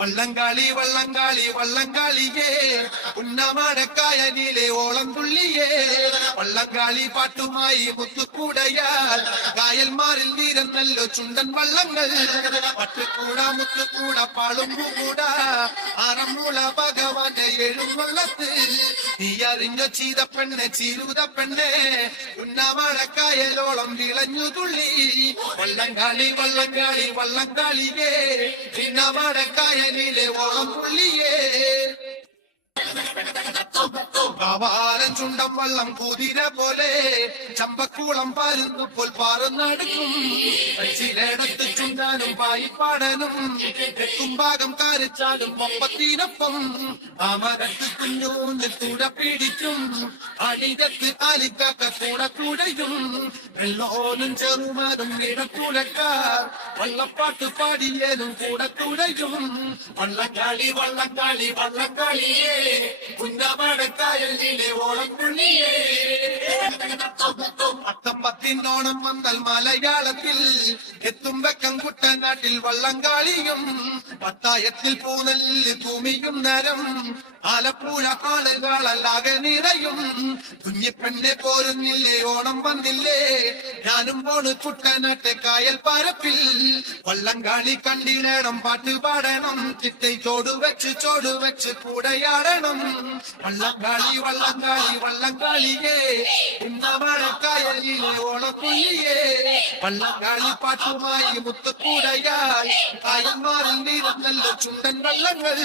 വള്ളംകാളി വള്ളംകാളി വള്ളംകാളിയേ ഉന്നമടക്കായനിലെ ഓളം തുള്ളിയേ വള്ളംകാളി പാട്ടുമായി മുത്തുകൂടയാൽ കായൽമാരിൽ നിരന്നല്ലോ ചുണ്ടൻ വള്ളങ്ങൾ പട്ടുകൂട മുത്തുകൂട പാളുമ്പൂട ആറന്മുള ഭഗവാന്റെ എഴുന്നള്ളത്ത് നീ അറിഞ്ഞ ചീത പെണ്ണെ ചീരുത പെണ്ണെ ഉന്നമടക്കായലോളം വിളഞ്ഞു തുള്ളി വള്ളംകാളി വള്ളംകാളി വള്ളംകാളിയേ ഉന്നമടക്കായ ഓളം പുള്ളിയേ കാവാലൻ ചുണ്ടം വള്ളം കുതിര പോലെ ചമ്പക്കൂളം പാരുന്നു പോൽ പാറുന്നടുക്കും ചിലയിടത്ത് ചുണ്ടാനും പായിപ്പാടനും തെക്കും ഭാഗം കാരിച്ചാലും ഒപ്പത്തിനൊപ്പം അമരത്ത് കുഞ്ഞൂന്ന് തുട പിടിക്കും അടികത്ത് ആലിക്കാക്ക കൂടെ കൂടയും വെള്ളോനും ചെറുമാനും ഇടക്കൂടക്കാർ വള്ളപ്പാട്ട് പാടിയേനും കൂടെ കൂടയും വള്ളംകാളി വള്ളംകാളി വള്ളംകാളിയേ കുഞ്ഞമടക്കായലിലെ ഓളം പുള്ളിയേ അത്തമ്പത്തിനോണം വന്നാൽ മലയാളത്തിൽ എത്തും വെക്കം കുട്ടനാട്ടിൽ വള്ളംകാളിയും പത്തായത്തിൽ പൂനെല്ല് ഭൂമിയും നരം ആലപ്പുഴ ആളുകളല്ലാകെ നിറയും കുഞ്ഞിപ്പെണ്ണെ പോരുന്നില്ലേ ഓണം വന്നില്ലേ ഞാനും പോണ് കുട്ടനാട്ടെ കായൽ പരപ്പിൽ വള്ളംകാളി കണ്ടിടണം പാട്ട് പാടണം ചിട്ടൈ ചോട് വെച്ച് കൂടെയാടണം വള്ളംകാളി വള്ളംകാളി വള്ളംകാളിയേ ഉന്നമടക്കായലിലെ ഓളപ്പുള്ളിയേ വള്ളംകാളി പാട്ടുമായി മുത്തുകൂടയായി കായന്മാരിൽ നിരന്നല്ലോ ചുണ്ടൻ വള്ളങ്ങൾ